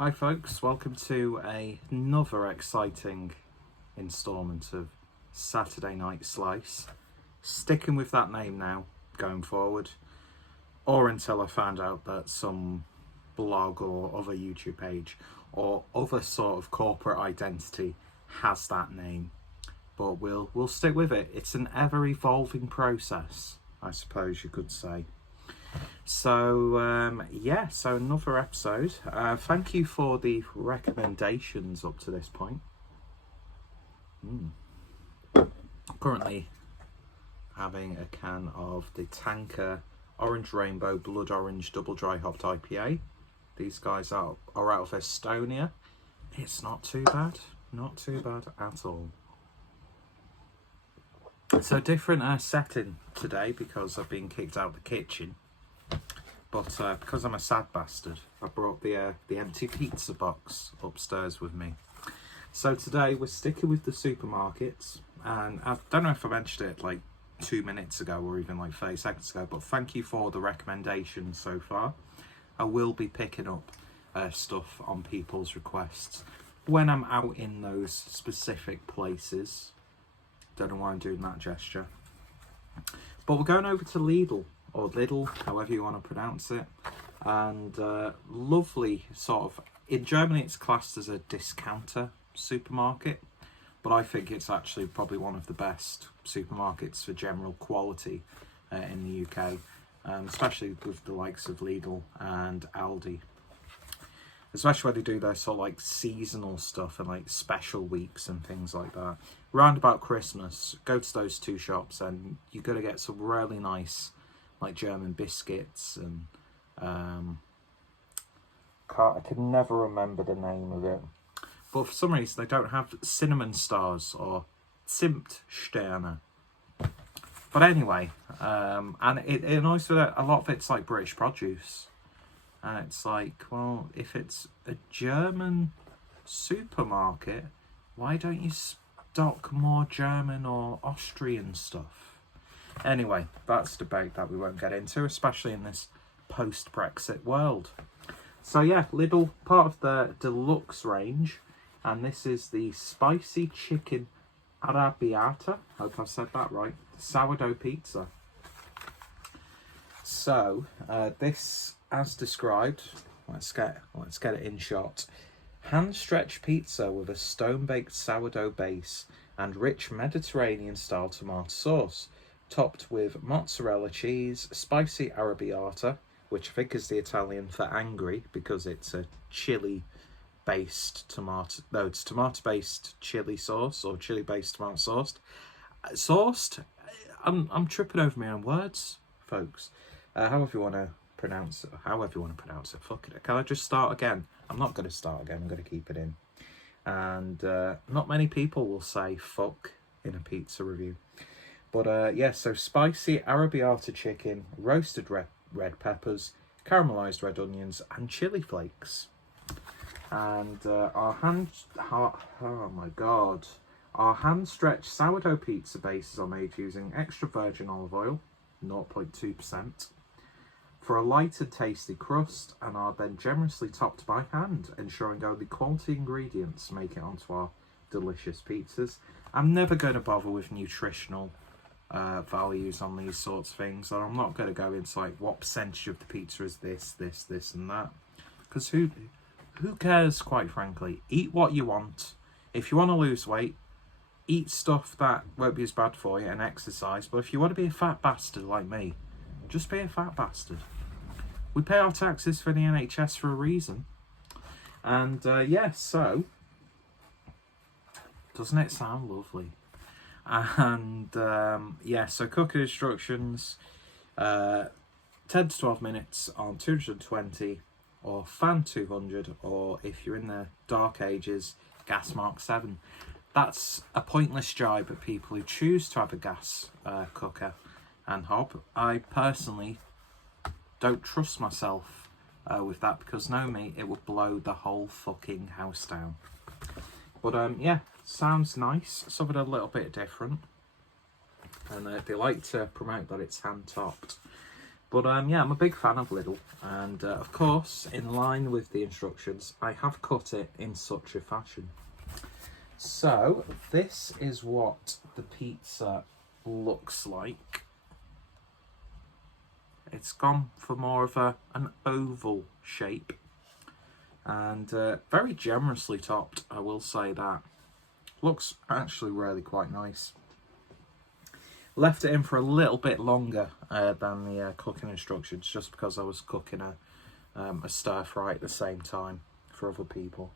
Hi folks, welcome to another exciting instalment of Saturday Night Slice. Sticking with that name now, going forward, or until I find out that some blog or other YouTube page or other sort of corporate identity has that name. But we'll stick with it. It's an ever-evolving process, I suppose you could say. So so another episode. Thank you for the recommendations up to this point. Currently having a can of the Tanker Orange Rainbow Blood Orange Double Dry Hopped IPA. These guys are out of Estonia. It's not too bad at all. So different setting today because I've been kicked out of the kitchen. But because I'm a sad bastard, I brought the empty pizza box upstairs with me. So today we're sticking with the supermarkets, and I don't know if I mentioned it like 2 minutes ago or even like 30 seconds ago, but thank you for the recommendations so far. I will be picking up stuff on people's requests when I'm out in those specific places. Don't know why I'm doing that gesture. But we're going over to Lidl, or Lidl, however you want to pronounce it. And lovely sort of, in Germany it's classed as a discounter supermarket, but I think it's actually probably one of the best supermarkets for general quality in the UK, especially with the likes of Lidl and Aldi. Especially when they do their sort of like seasonal stuff and like special weeks and things like that. Round about Christmas, go to those two shops and you're going to get some really nice like German biscuits and I can never remember the name of it. But for some reason they don't have cinnamon stars or Zimtsterne. But anyway, and it annoys me that a lot of it's like British produce. And it's like, well, if it's a German supermarket, why don't you stock more German or Austrian stuff? Anyway, that's a debate that we won't get into, especially in this post-Brexit world. So yeah, Lidl, part of the Deluxe range, and this is the spicy chicken Arrabbiata. Hope I've said that right. Sourdough pizza. So this, as described, let's get it in shot. Hand-stretched pizza with a stone-baked sourdough base and rich Mediterranean-style tomato sauce, topped with mozzarella cheese, spicy arrabbiata, which I think is the Italian for angry because it's a chili-based tomato. No, it's tomato-based chili sauce or chili-based tomato sauce. Sauced. I'm tripping over my own words, folks. However you want to pronounce it. Fuck it. Can I just start again? I'm not going to start again. I'm going to keep it in. And not many people will say fuck in a pizza review. But so spicy arrabbiata chicken, roasted red peppers, caramelized red onions, and chili flakes. And our hand-stretched sourdough pizza bases are made using extra virgin olive oil, 0.2%, for a light and tasty crust, and are then generously topped by hand, ensuring only quality ingredients make it onto our delicious pizzas. I'm never going to bother with nutritional values on these sorts of things, and I'm not going to go into like what percentage of the pizza is this, and that, because who cares, quite frankly. Eat what you want. If you want to lose weight, eat stuff that won't be as bad for you and exercise. But if you want to be a fat bastard like me, just be a fat bastard. We pay our taxes for the NHS for a reason. And so doesn't it sound lovely? And so cooking instructions, 10 to 12 minutes on 220 or fan 200, or if you're in the dark ages, gas mark 7. That's a pointless jibe at people who choose to have a gas cooker and hob. I personally don't trust myself with that, because know me, it would blow the whole fucking house down. But sounds nice, something a little bit different, and they like to promote that it's hand topped. But yeah, I'm a big fan of Lidl, and of course, in line with the instructions, I have cut it in such a fashion. So this is what the pizza looks like. It's gone for more of an oval shape, and very generously topped, I will say that. Looks actually really quite nice. Left it in for a little bit longer than the cooking instructions, just because I was cooking a stir fry at the same time for other people.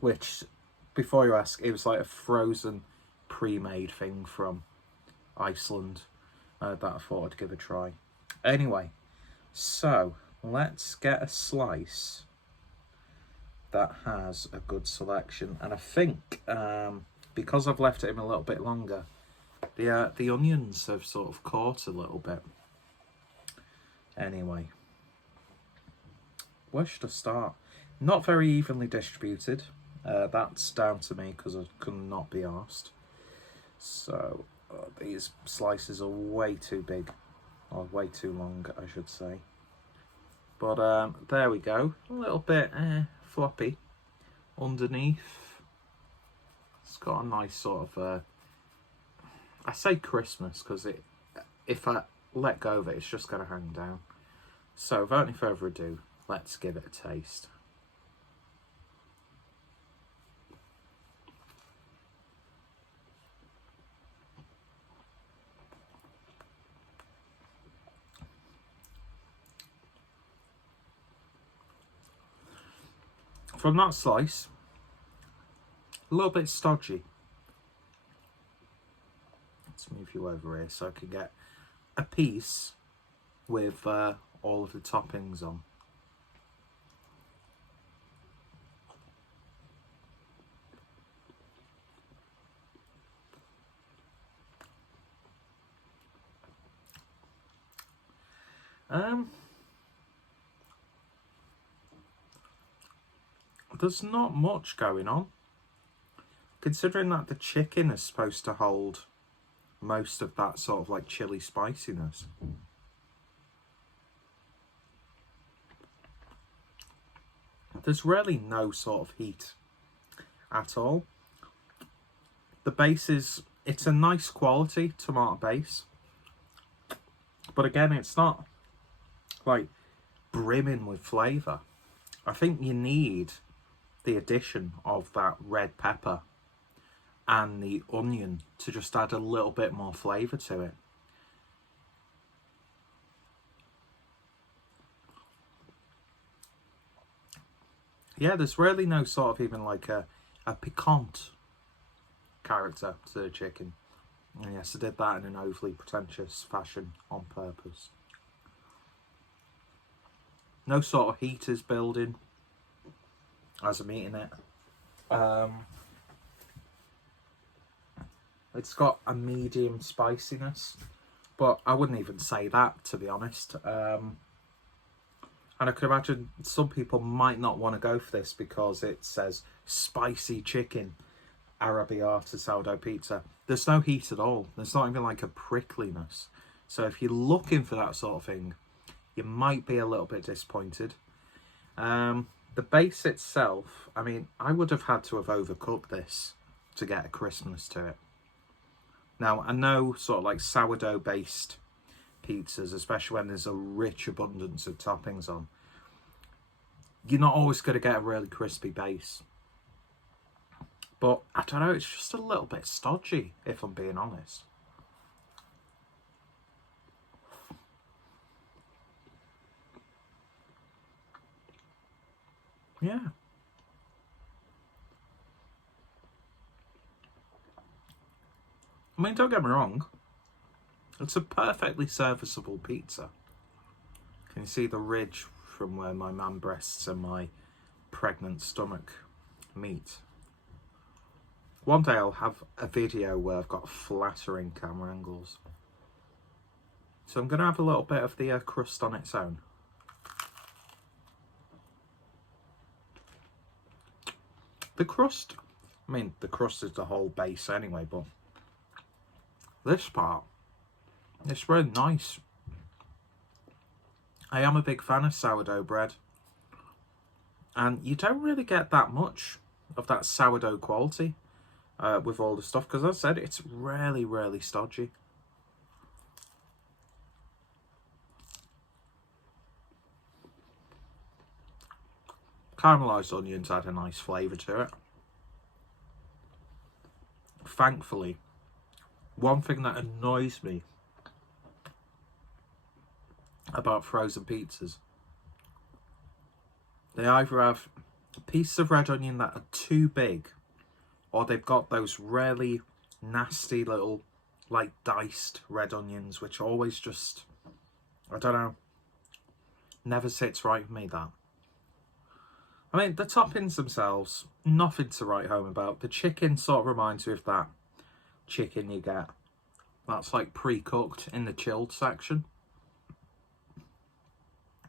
Which, before you ask, it was like a frozen pre-made thing from Iceland that I thought I'd give a try. Anyway, so let's get a slice that has a good selection, and I think because I've left it in a little bit longer, the onions have sort of caught a little bit. Anyway, where should I start? Not very evenly distributed. That's down to me because I could not be arsed. So these slices are way too big, or way too long, I should say. But there we go. A little bit floppy underneath. It's got a nice sort of, I say Christmas because if I let go of it, it's just going to hang down. So without any further ado, let's give it a taste. From that slice, a little bit stodgy. Let's move you over here so I can get a piece with all of the toppings on. There's not much going on, considering that the chicken is supposed to hold most of that sort of like chili spiciness. There's really no sort of heat at all. The base it's a nice quality tomato base, but again, it's not like brimming with flavour. I think you need the addition of that red pepper and the onion to just add a little bit more flavour to it. Yeah, there's really no sort of even like a piquant character to the chicken. And yes, I did that in an overly pretentious fashion on purpose. No sort of heat is building as I'm eating it. It's got a medium spiciness, but I wouldn't even say that, to be honest. And I could imagine some people might not want to go for this because it says spicy chicken, Arrabbiata sourdough pizza. There's no heat at all. There's not even like a prickliness. So if you're looking for that sort of thing, you might be a little bit disappointed. The base itself, I mean, I would have had to have overcooked this to get a crispness to it. Now, I know sort of like sourdough-based pizzas, especially when there's a rich abundance of toppings on, you're not always going to get a really crispy base. But, I don't know, it's just a little bit stodgy, if I'm being honest. Yeah. I mean, don't get me wrong. It's a perfectly serviceable pizza. Can you see the ridge from where my man breasts and my pregnant stomach meet? One day I'll have a video where I've got flattering camera angles. So I'm going to have a little bit of the crust on its own. The crust, I mean, the crust is the whole base anyway, but this part, It's really nice. I am a big fan of sourdough bread. And you don't really get that much of that sourdough quality with all the stuff. Because as I said, it's really, really stodgy. Caramelised onions add a nice flavour to it. Thankfully, one thing that annoys me about frozen pizzas, they either have pieces of red onion that are too big, or they've got those really nasty little, like, diced red onions, which always just, I don't know, never sits right with me, that. I mean, the toppings themselves, nothing to write home about. The chicken sort of reminds me of that chicken you get that's like pre-cooked in the chilled section,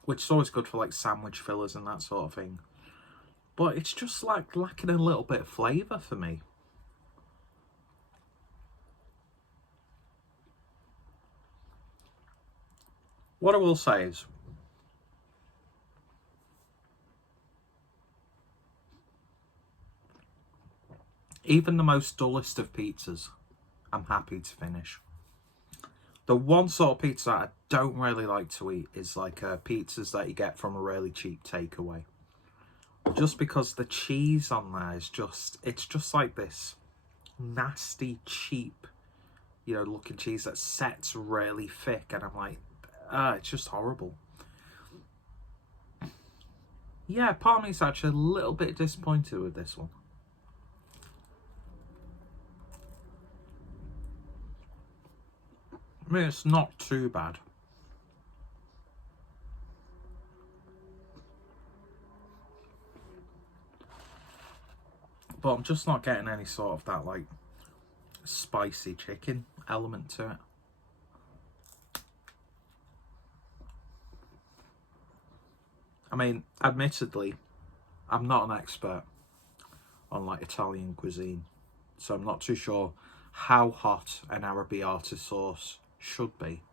which is always good for like sandwich fillers and that sort of thing. But it's just like lacking a little bit of flavour for me. What I will say is, even the most dullest of pizzas, I'm happy to finish. The one sort of pizza that I don't really like to eat is like pizzas that you get from a really cheap takeaway. Just because the cheese on there is just, it's just like this nasty, cheap, you know, looking cheese that sets really thick. And I'm like, it's just horrible. Yeah, part of me is actually a little bit disappointed with this one. I mean, it's not too bad. But I'm just not getting any sort of that, like, spicy chicken element to it. I mean, admittedly, I'm not an expert on, like, Italian cuisine. So I'm not too sure how hot an Arrabbiata sauce should be.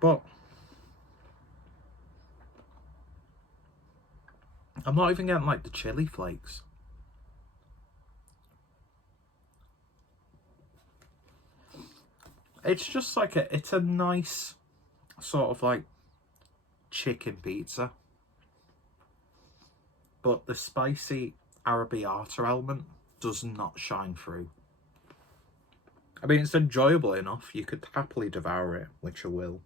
But I'm not even getting like the chili flakes. It's just like it's a nice sort of like chicken pizza, but the spicy Arrabbiata element does not shine through. I mean, it's enjoyable enough. You could happily devour it, which I will.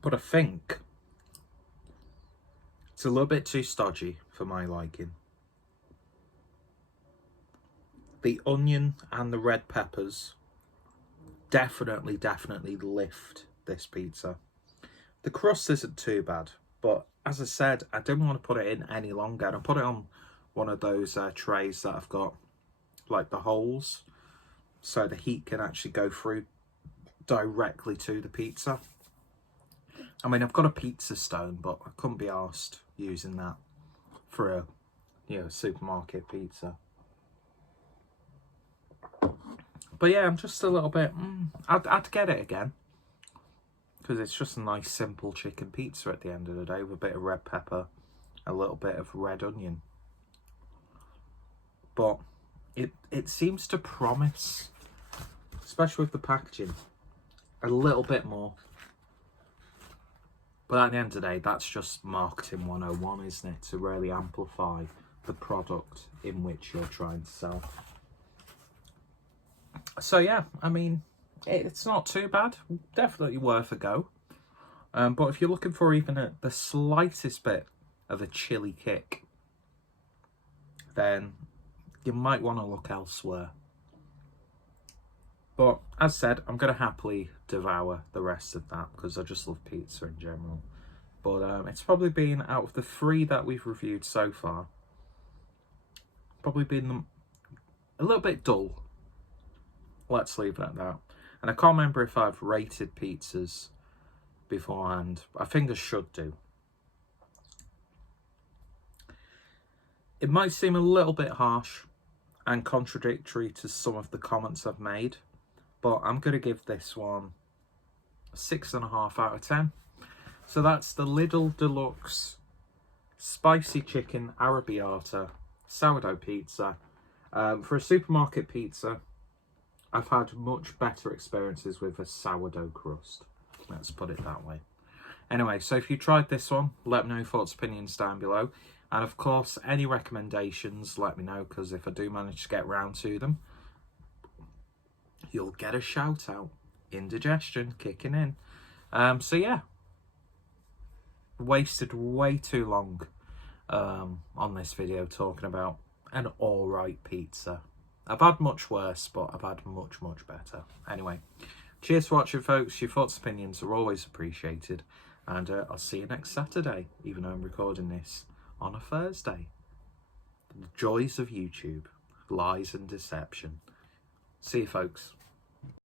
But I think it's a little bit too stodgy for my liking. The onion and the red peppers definitely lift this pizza. The crust isn't too bad, but as I said, I didn't want to put it in any longer. And I put it on one of those trays that I've got, like the holes, so the heat can actually go through directly to the pizza. I mean, I've got a pizza stone, but I couldn't be arsed using that for a, you know, supermarket pizza. But yeah, I'm just a little bit, I'd get it again. Because it's just a nice, simple chicken pizza at the end of the day with a bit of red pepper, a little bit of red onion. But it seems to promise, especially with the packaging, a little bit more. But at the end of the day, that's just marketing 101, isn't it? To really amplify the product in which you're trying to sell. So yeah, I mean, it's not too bad. Definitely worth a go. But if you're looking for even the slightest bit of a chili kick, then you might want to look elsewhere. But as said, I'm going to happily devour the rest of that because I just love pizza in general. But it's probably been, out of the 3 that we've reviewed so far, probably been a little bit dull. Let's leave it at that. And I can't remember if I've rated pizzas beforehand. I think I should do. It might seem a little bit harsh and contradictory to some of the comments I've made, but I'm going to give this one a 6.5 out of 10. So that's the Lidl Deluxe Spicy Chicken Arrabbiata Sourdough Pizza. For a supermarket pizza, I've had much better experiences with a sourdough crust. Let's put it that way. Anyway, so if you tried this one, let me know your thoughts, opinions down below. And of course, any recommendations, let me know, because if I do manage to get round to them, you'll get a shout out. Indigestion kicking in. So yeah, wasted way too long on this video talking about an alright pizza. I've had much worse, but I've had much better. Anyway, cheers for watching, folks. Your thoughts, opinions are always appreciated. And I'll see you next Saturday, even though I'm recording this on a Thursday. The joys of YouTube, lies and deception. See you, folks.